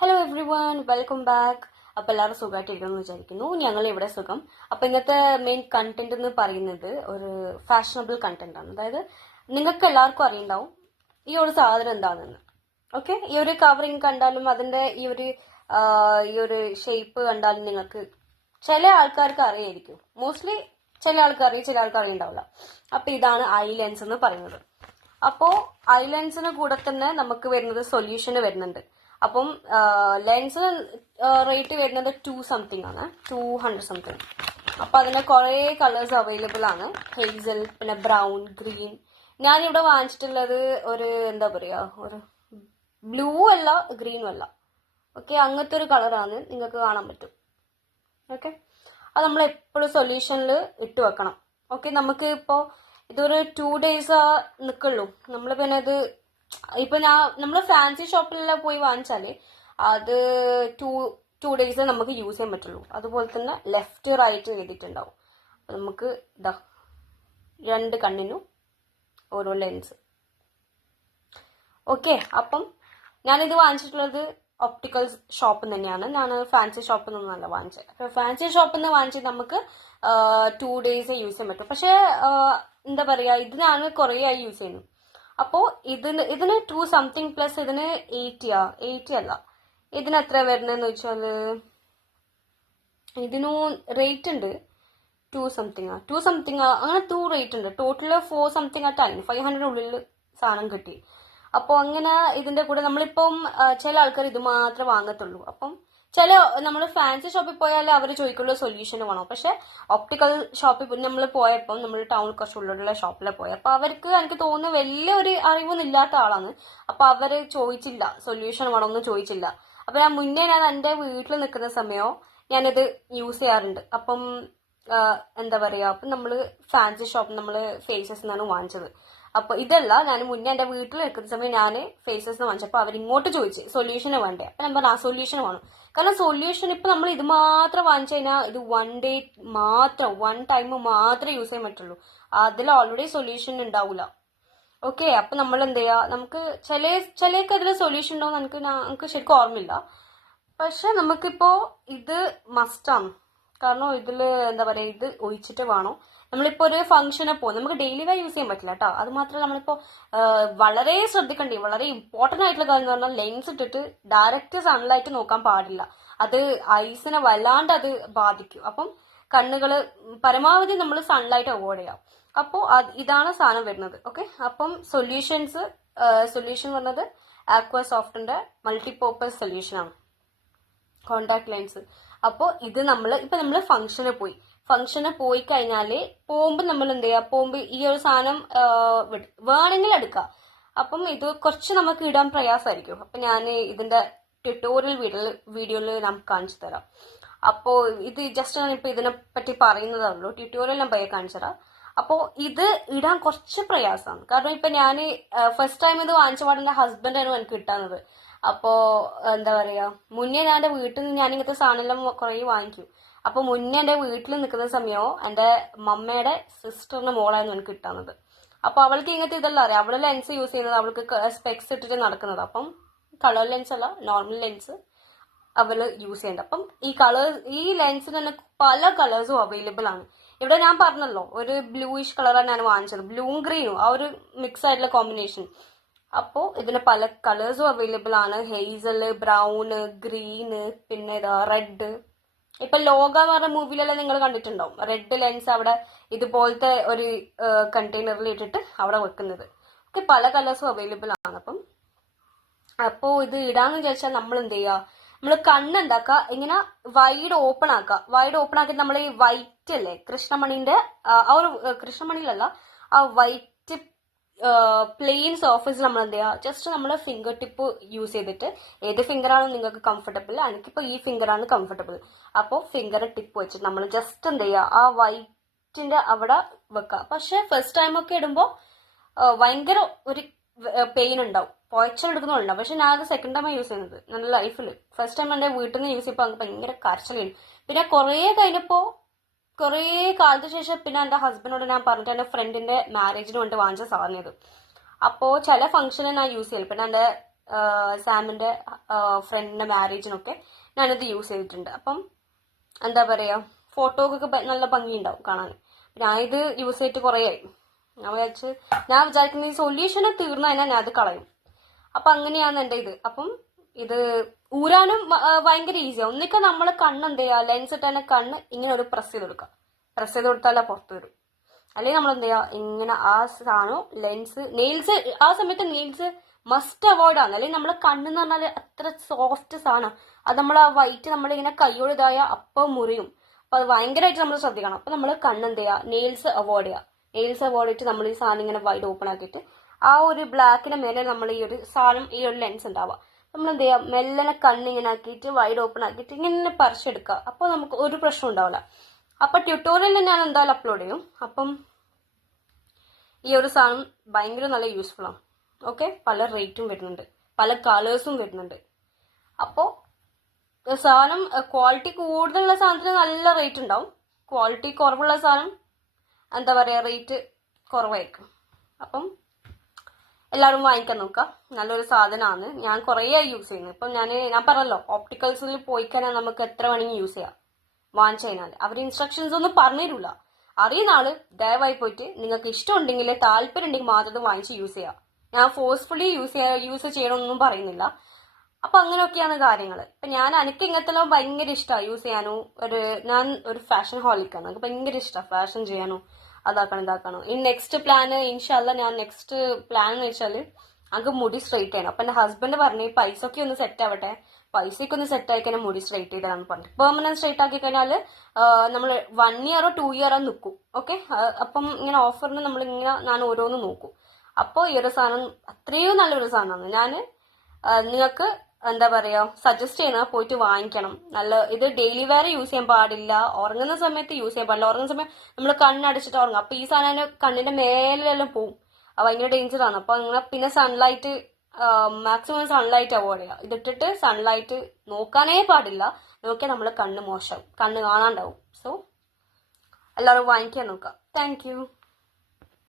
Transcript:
Hello every one, welcome back. അപ്പൊ എല്ലാവരും സുഖമായിട്ടിരിക്കണം വിചാരിക്കുന്നു. ഞങ്ങൾ ഇവിടെ സുഖം. അപ്പൊ ഇന്നത്തെ മെയിൻ കണ്ടന്റ് എന്ന് പറയുന്നത് ഒരു ഫാഷനബിൾ കണ്ടന്റ് ആണ്. അതായത് നിങ്ങൾക്ക് എല്ലാവർക്കും അറിയുണ്ടാവും ഈ ഒരു സാധനം എന്താണെന്ന്. ഓക്കെ, ഈ ഒരു കവറിങ് കണ്ടാലും അതിന്റെ ഈ ഒരു ഷേപ്പ് കണ്ടാലും നിങ്ങൾക്ക് ചില ആൾക്കാർക്ക് അറിയായിരിക്കും. മോസ്റ്റ്ലി ചില ആൾക്കാർ അറിയും, ചില ആൾക്കാർ അറിയുണ്ടാവില്ല. അപ്പൊ ഇതാണ് ഐ ലെൻസ് എന്ന് പറയുന്നത്. അപ്പോ ഐ ലെൻസിന് കൂടെ തന്നെ നമുക്ക് വരുന്നത് സൊല്യൂഷന് വരുന്നുണ്ട്. അപ്പം ലെൻസിന് റേറ്റ് വരുന്നത് 2 സംതിങ് ആണ്, 200 സംതിങ്. അപ്പൊ അതിന് കുറെ കളേഴ്സ് അവൈലബിൾ ആണ്. ഹേസൽ, പിന്നെ ബ്രൗൺ, ഗ്രീൻ. ഞാനിവിടെ വാങ്ങിച്ചിട്ടുള്ളത് ഒരു എന്താ പറയാ, ഒരു ബ്ലൂ അല്ല ഗ്രീനും അല്ല. ഓക്കെ, അങ്ങനത്തെ ഒരു കളറാണ്, നിങ്ങൾക്ക് കാണാൻ പറ്റും. ഓക്കെ, അത് നമ്മൾ എപ്പോഴും സൊല്യൂഷനിൽ ഇട്ട് വെക്കണം. ഓക്കെ, നമുക്ക് ഇപ്പോൾ ഇതൊരു 2 days നിൽക്കുള്ളൂ. നമ്മൾ പിന്നെ ഇത് ഇപ്പൊ നമ്മൾ ഫാൻസി ഷോപ്പിലെല്ലാം പോയി വാങ്ങിച്ചാല് അത് ടു ഡേയ്സ് നമുക്ക് യൂസ് ചെയ്യാൻ പറ്റുള്ളൂ. അതുപോലെ തന്നെ ലെഫ്റ്റ് റൈറ്റ് എഴുതിയിട്ടുണ്ടാവും. നമുക്ക് ഇതാ 2 കണ്ണിനും ഓരോ ലെൻസ്. ഓക്കെ, അപ്പം ഞാനിത് വാങ്ങിച്ചിട്ടുള്ളത് ഒപ്റ്റിക്കൽ ഷോപ്പിൽ തന്നെയാണ്. ഞാൻ ഫാൻസി ഷോപ്പിൽ നിന്നല്ല വാങ്ങിച്ചത്. അപ്പൊ ഫാൻസി ഷോപ്പിൽ നിന്ന് വാങ്ങിച്ചത് നമുക്ക് 2 days യൂസ് ചെയ്യാൻ പറ്റും. പക്ഷെ എന്താ പറയാ, ഇതിനാണ് കുറേ ആയി യൂസ് ചെയ്യുന്നത്. അപ്പോ ഇതിന് 2 സംതിങ് പ്ലസ് ഇതിന് 80 അല്ല. ഇതിന് എത്ര വരുന്നതെന്ന് വെച്ചാല് ഇതിനു റേറ്റ് ഉണ്ട് 2 സംതിങ് അങ്ങനെ 2 റേറ്റ് ഉണ്ട്. ടോട്ടല് 4 സംതിങ് 500 ഉള്ളിൽ സാധനം കിട്ടി. അപ്പൊ അങ്ങനെ ഇതിന്റെ കൂടെ നമ്മളിപ്പം ചില ആൾക്കാർ ഇത് മാത്രമേ വാങ്ങത്തുള്ളൂ. അപ്പം ചില നമ്മൾ ഫാൻസി ഷോപ്പിൽ പോയാൽ അവർ ചോദിക്കുള്ള സൊല്യൂഷൻ വേണം. പക്ഷെ ഒപ്റ്റിക്കൽ ഷോപ്പിൽ നമ്മൾ പോയപ്പോൾ നമ്മൾ ടൗൺ കുറച്ച് ഉള്ളിലുള്ള ഷോപ്പിലെ പോയി. അപ്പൊ അവർക്ക് എനിക്ക് തോന്നുന്നു വലിയൊരു അറിവൊന്നും ഇല്ലാത്ത ആളാണ്. അപ്പൊ അവര് ചോദിച്ചില്ല, സൊല്യൂഷൻ വേണമെന്ന് ചോദിച്ചില്ല. അപ്പൊ ഞാൻ എന്റെ വീട്ടിൽ നിൽക്കുന്ന സമയമോ ഞാനിത് യൂസ് ചെയ്യാറുണ്ട്. അപ്പം എന്താ പറയാ, അപ്പം നമ്മള് ഫാൻസി ഷോപ്പ് നമ്മള് ഫേസസ് എന്നാണ് വാങ്ങിച്ചത്. അപ്പൊ ഇതല്ല, ഞാൻ മുന്നേ എന്റെ വീട്ടിൽ നിൽക്കുന്ന സമയം ഞാൻ ഫേസസ് വാങ്ങിച്ചപ്പോൾ അവരിങ്ങോട്ട് ചോദിച്ചു സൊല്യൂഷന് വേണ്ടേ. അപ്പൊ ഞാൻ പറഞ്ഞു ആ സൊല്യൂഷൻ വേണം. കാരണം സൊല്യൂഷൻ ഇപ്പൊ നമ്മൾ ഇത് മാത്രം വാങ്ങിച്ചു കഴിഞ്ഞാൽ ഇത് 1 day മാത്രം, 1 time മാത്രമേ യൂസ് ചെയ്യാൻ പറ്റുള്ളൂ. അതിൽ ഓൾറെഡി സൊല്യൂഷൻ ഉണ്ടാവില്ല. ഓക്കെ, അപ്പൊ നമ്മൾ എന്ത് ചെയ്യാ, നമുക്ക് ചിലക്ക് അതിൽ സൊല്യൂഷൻ ഉണ്ടാവും. നമുക്ക് ശരിക്കും ഓർമ്മയില്ല. പക്ഷെ നമുക്കിപ്പോ ഇത് മസ്റ്റാണ്. കാരണം ഇതില് എന്താ പറയാ, ഇത് ഒഴിച്ചിട്ട് വേണം. നമ്മളിപ്പോ ഒരു ഫംഗ്ഷനെ പോകും, നമുക്ക് ഡെയിലി വേ യൂസ് ചെയ്യാൻ പറ്റില്ല കേട്ടോ. അത് മാത്രമല്ല നമ്മളിപ്പോ വളരെ ശ്രദ്ധിക്കേണ്ടി, വളരെ ഇമ്പോർട്ടന്റ് ആയിട്ടുള്ള കാര്യം എന്ന് പറഞ്ഞാൽ ലെൻസ് ഇട്ടിട്ട് ഡയറക്റ്റ് സൺലൈറ്റ് നോക്കാൻ പാടില്ല. അത് ഐസിനെ വല്ലാണ്ട് അത് ബാധിക്കും. അപ്പം കണ്ണുകള് പരമാവധി നമ്മൾ സൺലൈറ്റ് അവോയ്ഡ് ചെയ്യാം. അപ്പോൾ ഇതാണ് സാധനം വരുന്നത്. ഓക്കെ, അപ്പം സൊല്യൂഷൻ പറഞ്ഞത് ആക്വാസോഫ്റ്റിന്റെ മൾട്ടിപർപ്പസ് സൊല്യൂഷൻ ആണ്, കോണ്ടാക്ട് ലെൻസ്. അപ്പോൾ ഇത് നമ്മൾ ഫംഗ്ഷന് പോയി കഴിഞ്ഞാല് പോകുമ്പോ നമ്മൾ എന്ത് ചെയ്യാ, പോകുമ്പോ ഈ ഒരു സാധനം വേണമെങ്കിൽ എടുക്കാം. അപ്പം ഇത് കുറച്ച് നമുക്ക് ഇടാൻ പ്രയാസമായിരിക്കും. അപ്പൊ ഞാൻ ഇതിന്റെ ട്യൂട്ടോറിയൽ വീഡിയോയിൽ നമുക്ക് കാണിച്ചു തരാം. അപ്പോ ഇത് ജസ്റ്റ് ഞാനിപ്പോ ഇതിനെ പറ്റി പറയുന്നതാണല്ലോ, ട്യൂട്ടോറിയൽ ഞാൻ പയ്യെ കാണിച്ചു തരാം. അപ്പോ ഇത് ഇടാൻ കുറച്ച് പ്രയാസമാണ്. കാരണം ഇപ്പൊ ഞാൻ ഫസ്റ്റ് ടൈം ഇത് വാങ്ങിച്ച പാടില്ല ഹസ്ബൻഡാണ് എനിക്ക് കിട്ടാവുന്നത്. അപ്പോ എന്താ പറയാ, മുന്നേ ഞാൻ എന്റെ വീട്ടിൽ നിന്ന് ഞാൻ ഇങ്ങനത്തെ സാധനം കുറെ വാങ്ങിക്കും. അപ്പൊ മുന്നേ എന്റെ വീട്ടിൽ നിൽക്കുന്ന സമയമോ എന്റെ മമ്മയുടെ സിസ്റ്ററിന്റെ മോളായിരുന്നു എനിക്ക് കിട്ടാവുന്നത്. അപ്പൊ അവൾക്ക് ഇങ്ങനത്തെ ഇതെല്ലാം അറിയാം. അവള് ലെൻസ് യൂസ് ചെയ്യുന്നത്, അവൾക്ക് സ്പെക്സ് ഇട്ടിട്ട് നടക്കുന്നത്. അപ്പം കളർ ലെൻസ് അല്ല, നോർമൽ ലെൻസ് അവള് യൂസ് ചെയ്യുന്നത്. അപ്പം ഈ ലെൻസിന് തന്നെ പല കളേഴ്സും അവൈലബിൾ ആണ്. ഇവിടെ ഞാൻ പറഞ്ഞല്ലോ ഒരു ബ്ലൂയിഷ് കളറാണ് ഞാൻ വാങ്ങിച്ചത്, ബ്ലൂവും ഗ്രീനും, ആ ഒരു മിക്സ് ആയിട്ടുള്ള കോമ്പിനേഷൻ. അപ്പോ ഇതിന് പല കളേഴ്സും അവൈലബിൾ ആണ്. ഹേസല്, ബ്രൗണ്, ഗ്രീന്, പിന്നെ റെഡ്. ഇപ്പൊ ലോക എന്ന് പറഞ്ഞ മൂവിയിലെല്ലാം നിങ്ങൾ കണ്ടിട്ടുണ്ടാവും, റെഡ് ലെൻസ് അവിടെ ഇതുപോലത്തെ ഒരു കണ്ടെയ്നറിൽ ഇട്ടിട്ട് അവിടെ വെക്കുന്നത്. ഒക്കെ പല കളേഴ്സും അവൈലബിൾ ആണ്. അപ്പോ ഇത് ഇടാന്ന് വിചാരിച്ചാൽ നമ്മൾ എന്ത് ചെയ്യാ, നമ്മൾ കണ്ണെന്താക്ക ഇങ്ങനെ വൈഡ് ഓപ്പൺ ആക്കി നമ്മൾ ഈ വൈറ്റ് അല്ലേ കൃഷ്ണമണിന്റെ ആ ഒരു കൃഷ്ണമണിയിലല്ല, ആ വൈറ്റ് പ്ലെയിൻ സർഫേസ് നമ്മൾ എന്ത് ചെയ്യുക, ജസ്റ്റ് നമ്മൾ ഫിംഗർ ടിപ്പ് യൂസ് ചെയ്തിട്ട്, ഏത് ഫിംഗറാണ് നിങ്ങൾക്ക് കംഫർട്ടബിൾ, എനിക്കിപ്പോ ഈ ഫിംഗറാണ് കംഫർട്ടബിൾ. അപ്പോൾ ഫിംഗർ ടിപ്പ് വെച്ചിട്ട് നമ്മൾ ജസ്റ്റ് എന്ത് ചെയ്യുക, ആ വൈറ്റിന്റെ അവിടെ വെക്കുക. പക്ഷെ ഫസ്റ്റ് ടൈം ഒക്കെ ഇടുമ്പോൾ ഭയങ്കര ഒരു പെയിൻ ഉണ്ടാവും, പുഴച്ചെടുക്കുന്നുണ്ടാവും. പക്ഷെ ഞാൻ അത് സെക്കൻഡ് ടൈം യൂസ് ചെയ്യുന്നത് നല്ല ലൈഫിൽ. ഫസ്റ്റ് ടൈം എന്റെ വീട്ടിൽ നിന്ന് യൂസ് ചെയ്യുമ്പോൾ ഭയങ്കര കരച്ചിലായിരുന്നു. പിന്നെ കുറേ കഴിഞ്ഞപ്പോ കുറേ കാലത്തിന് ശേഷം പിന്നെ എന്റെ ഹസ്ബൻഡോട് ഞാൻ പറഞ്ഞിട്ട് എന്റെ ഫ്രണ്ടിന്റെ മാരേജിന് വേണ്ടി വാങ്ങിച്ച സാധനം ഇത്. അപ്പോ ചില ഫംഗ്ഷന് ഞാൻ യൂസ് ചെയ്യും. പിന്നെ എന്റെ സാമിന്റെ ഫ്രണ്ടിന്റെ മാരേജിനൊക്കെ ഞാനിത് യൂസ് ചെയ്തിട്ടുണ്ട്. അപ്പം എന്താ പറയാ, ഫോട്ടോക്കൊക്കെ നല്ല ഭംഗിയുണ്ടാവും കാണാൻ. ഞാൻ ഇത് യൂസ് ചെയ്തിട്ട് കുറേ ആയി. ഞാൻ വിചാരിക്കുന്ന ഈ സൊല്യൂഷന് തീർന്നു കഴിഞ്ഞാൽ ഞാൻ അത് കളയും. അപ്പൊ അങ്ങനെയാണ് എന്റെ ഇത്. അപ്പം ഇത് ഊരാനും ഭയങ്കര ഈസിയാണ്. ഒന്നിക്കെ നമ്മൾ കണ്ണ് എന്ത് ചെയ്യുക, ലെൻസ് ഇട്ട് കണ്ണ് ഇങ്ങനെ ഒരു പ്രസ് ചെയ്ത് കൊടുക്കുക. പ്രസ് ചെയ്ത് കൊടുത്താലേ പുറത്ത് വരും. അല്ലെങ്കിൽ നമ്മൾ എന്ത് ചെയ്യുക, ഇങ്ങനെ ആ സാധനം നെയിൽസ് ആ സമയത്ത് നെയിൽസ് മസ്റ്റ് അവോയ്ഡ് ആണ്. അല്ലെങ്കിൽ നമ്മളെ കണ്ണെന്ന് പറഞ്ഞാൽ അത്ര സോഫ്റ്റ് സാധനം. അത് നമ്മൾ ആ വൈറ്റ് നമ്മളിങ്ങനെ കൈയോട് ഇതായ അപ്പം മുറിയും. അപ്പൊ അത് ഭയങ്കരമായിട്ട് നമ്മൾ ശ്രദ്ധിക്കണം. അപ്പൊ നമ്മൾ കണ്ണെന്ത് ചെയ്യുക, നെയിൽസ് അവോയ്ഡ് ചെയ്യുക. നെയിൽസ് അവോയ്ഡ് ചെയ്തിട്ട് നമ്മൾ ഈ സാധനം ഇങ്ങനെ വൈഡ് ഓപ്പൺ ആക്കിയിട്ട് ആ ഒരു ബ്ലാക്കിന് മേലെ നമ്മൾ ഈ ഒരു സാധനം, ഈ ഒരു ലെൻസ് ഉണ്ടാവുക. നമ്മൾ എന്ത് ചെയ്യുക, മെല്ലനെ കണ്ണിങ്ങനെ ആക്കിയിട്ട് വൈഡ് ഓപ്പൺ ആക്കിയിട്ട് ഇങ്ങനെ പറിച്ചെടുക്കുക. അപ്പോൾ നമുക്ക് ഒരു പ്രശ്നം ഉണ്ടാവില്ല. അപ്പൊ ട്യൂട്ടോറിയലിൽ ഞാൻ എന്തായാലും അപ്ലോഡ് ചെയ്യും. അപ്പം ഈ ഒരു സാധനം ഭയങ്കര നല്ല യൂസ്ഫുൾ ആണ്. ഓക്കെ, പല റേറ്റും വരുന്നുണ്ട്, പല കളേഴ്സും വരുന്നുണ്ട്. അപ്പോൾ സാധനം ക്വാളിറ്റി കൂടുതലുള്ള സാധനത്തിന് നല്ല റേറ്റ് ഉണ്ടാവും. ക്വാളിറ്റി കുറവുള്ള സാധനം എന്താ പറയുക, റേറ്റ് കുറവായിരിക്കും. അപ്പം എല്ലാവരും വാങ്ങിക്കാൻ നോക്കുക. നല്ലൊരു സാധനമാണ്. ഞാൻ കുറേ യൂസ് ചെയ്യുന്നത്. ഇപ്പം ഞാൻ പറഞ്ഞല്ലോ, ഓപ്റ്റിക്കൽസിൽ പോയി കഴിഞ്ഞാൽ നമുക്ക് എത്ര വേണമെങ്കിൽ യൂസ് ചെയ്യാം. വാങ്ങിച്ചു കഴിഞ്ഞാൽ അവർ ഇൻസ്ട്രക്ഷൻസ് ഒന്നും പറഞ്ഞു തരില്ല. അറിയുന്ന ആള് ദയവായി പോയിട്ട് നിങ്ങൾക്ക് ഇഷ്ടമുണ്ടെങ്കിൽ, താല്പര്യം ഉണ്ടെങ്കിൽ മാത്രം വാങ്ങിച്ച് യൂസ് ചെയ്യാം. ഞാൻ ഫോഴ്സ്ഫുള്ളി യൂസ് ചെയ്യണമെന്നൊന്നും പറയുന്നില്ല. അപ്പൊ അങ്ങനെയൊക്കെയാണ് കാര്യങ്ങൾ. ഇപ്പൊ എനിക്ക് ഇങ്ങനത്തെ ഭയങ്കര ഇഷ്ടമാണ് യൂസ് ചെയ്യാനോ. ഞാൻ ഒരു ഫാഷൻ ഹോളിക്കാണ്. എനിക്ക് ഭയങ്കര ഇഷ്ടമാണ് ഫാഷൻ ചെയ്യാനോ, ഇതാക്കണം. ഈ നെക്സ്റ്റ് പ്ലാന് ഇൻഷാല്ല, ഞാൻ നെക്സ്റ്റ് പ്ലാൻ എന്ന് വെച്ചാല് അങ്ങ് മുടി സ്ട്രെയിറ്റ് ചെയ്യണം. അപ്പൊ എന്റെ ഹസ്ബൻഡ് പറഞ്ഞു പൈസയൊക്കെ ഒന്ന് സെറ്റ് ആവട്ടെ, പൈസയൊക്കെ ഒന്ന് സെറ്റ് ആയി കഴിഞ്ഞാൽ മുടി സ്ട്രെയിറ്റ് ചെയ്താന്ന് പറഞ്ഞു. പെർമനന്റ് സ്ട്രെയിറ്റ് ആക്കി കഴിഞ്ഞാല് നമ്മൾ 1 ഇയറോ 2 ഇയറോ നിൽക്കും. ഓക്കെ, അപ്പം ഇങ്ങനെ ഓഫറിന് ഞാൻ ഓരോന്ന് നോക്കും. അപ്പോൾ ഈ ഒരു സാധനം അത്രയും നല്ലൊരു സാധനമാണ്. ഞാൻ നിങ്ങൾക്ക് എന്താ പറയാ സജസ്റ്റ് ചെയ്യുന്ന പോയിട്ട് വാങ്ങിക്കണം. ഇത് ഡെയിലി വെയർ യൂസ് ചെയ്യാൻ പാടില്ല, ഉറങ്ങുന്ന സമയത്ത് യൂസ് ചെയ്യാൻ പാടില്ല. ഉറങ്ങുന്ന സമയം നമ്മൾ കണ്ണടച്ചിട്ട് ഉറങ്ങും. അപ്പൊ ഈ സാധനം കണ്ണിന്റെ മേലെല്ലാം പോവും. ഭയങ്കര ഡേഞ്ചറാണ്. അപ്പൊ നിങ്ങൾ പിന്നെ സൺലൈറ്റ്, മാക്സിമം സൺലൈറ്റ് അവോയ്ഡ് ചെയ്യുക. ഇതിട്ടിട്ട് സൺലൈറ്റ് നോക്കാനേ പാടില്ല. നോക്കിയാൽ നമ്മൾ കണ്ണ് മോശം, കണ്ണ് കാണാണ്ടാവും. സോ എല്ലാവരും വാങ്ങിക്കാൻ നോക്കുക. Thank you.